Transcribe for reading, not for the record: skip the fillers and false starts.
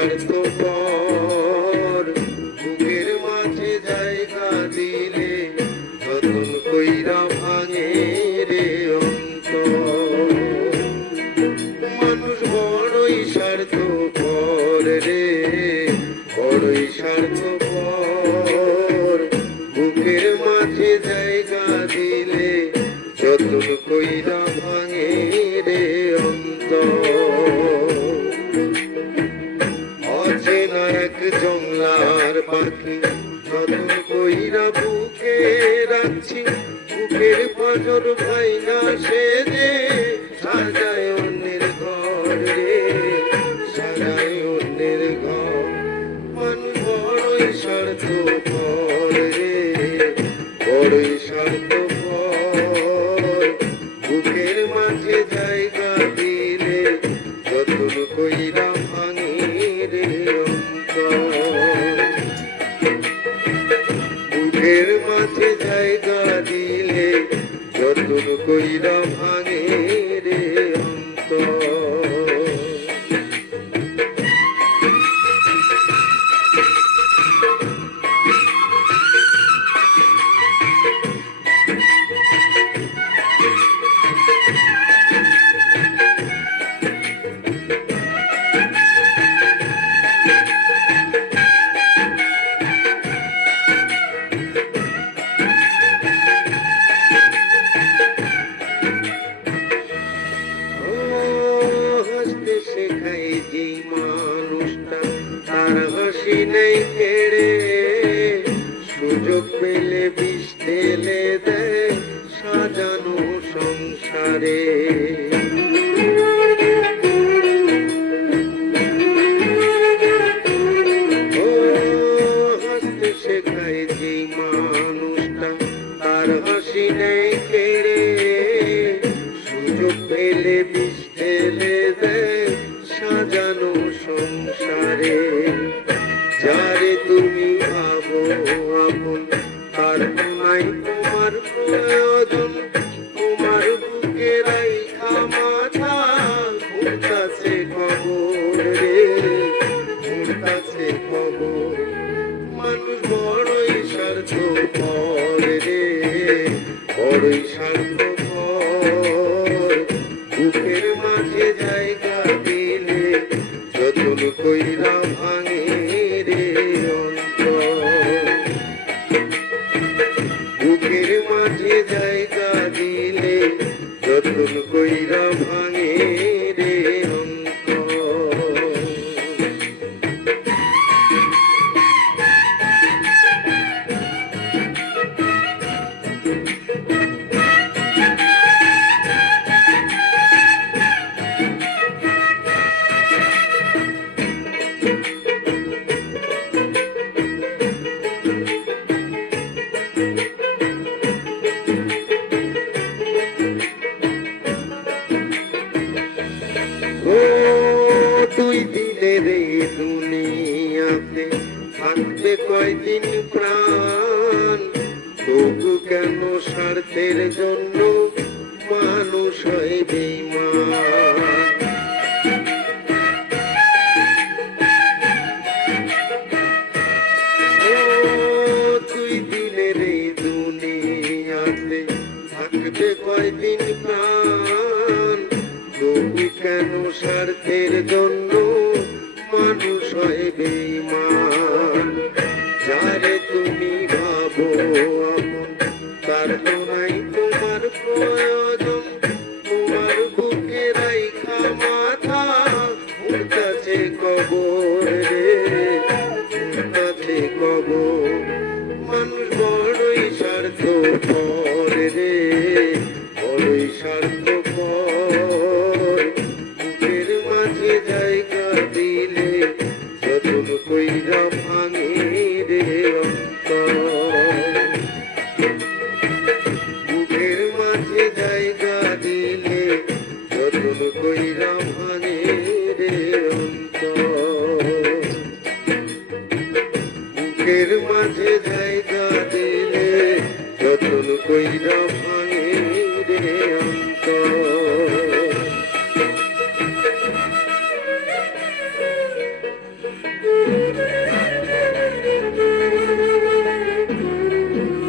স্বার্থপর বুকের মাঝে জায়গা দিলে যতন কইরা ভাঙে রে অন্তর। মানুষ বড়ই স্বার্থপর রে, বড়ই স্বার্থপর বুকের মাঝে জায়গা দিলে যতন কইরা ভাঙে রে অন্তর। অচেনা এক জংলার পাখি যতন কইরা বুকে রাখছি, বুকের পাঁজর ভাইঙা সে যে সাজায় অন্যের ঘর রে, সাজায় অন্যের ঘর। মানুষ বড়ই স্বার্থপর রে, বড়ই স্বার্থপর বুকের মাঝে জায়গা দিলে যতন কইরা ভাঙে রে অন্তর। বুকের মাঝে জায়গা দিলে যতন কইরা ভাঙে রে অন্তর। শেখাই যে মানুষটা তার হাসি নেই কেড়ে, সুযোগ পেলে বিষ ঢেলে দেয় সাজানো সংসারে। ও হাসতে শেখাই যে মানুষটা তার হাসি নেই কেড়ে, সুযোগ পেলে বিষ ঢেলে দেয় সাজানো সংসারে। যারে তুমি ভাবো আপন তার নাই তোমার প্রয়োজন, তোমার বুকে রাইখা মাথা ওর কাছে খবর রে, ওর কাছে খবর। মানুষ বড়ই স্বার্থপর রে, বড়ই স্বার্থপর বুকের মাঝে জায়গা দিলে যতন কইরা ভাঙে রে অন্তর। বুকের মাঝে জায়গা দিলে যতন কইরা ভাঙে রে অন্তর। ও দুই দিনের এই দুনিয়াতে থাকবে কয়দিন প্রাণ, তবু কেন স্বার্থের জন্য মানুষ হয় বেঈমান। ও দুই দিনের এই দুনিয়াতে থাকবে কয়দিন প্রাণ, তবু কেন স্বার্থের জন্য মানুষ হয় বেঈমান। যারে তুমি ভাবো আপন তার তো নাই তোমার প্রয়োজন, তোমার বুকে রাইখা মাথা ওর কাছে কবর রে, ওর কাছে কবর। মানুষ বড়ই স্বার্থপর রে, বড়ই স্বার্থপর বুকের মাঝে জায়গা দিলে যতন কইরা ভাঙে রে অন্তর। বুকের মাঝে জায়গা দিলে যতন কইরা ভাঙে রে অন্তর। বুকের মাঝে জায়গা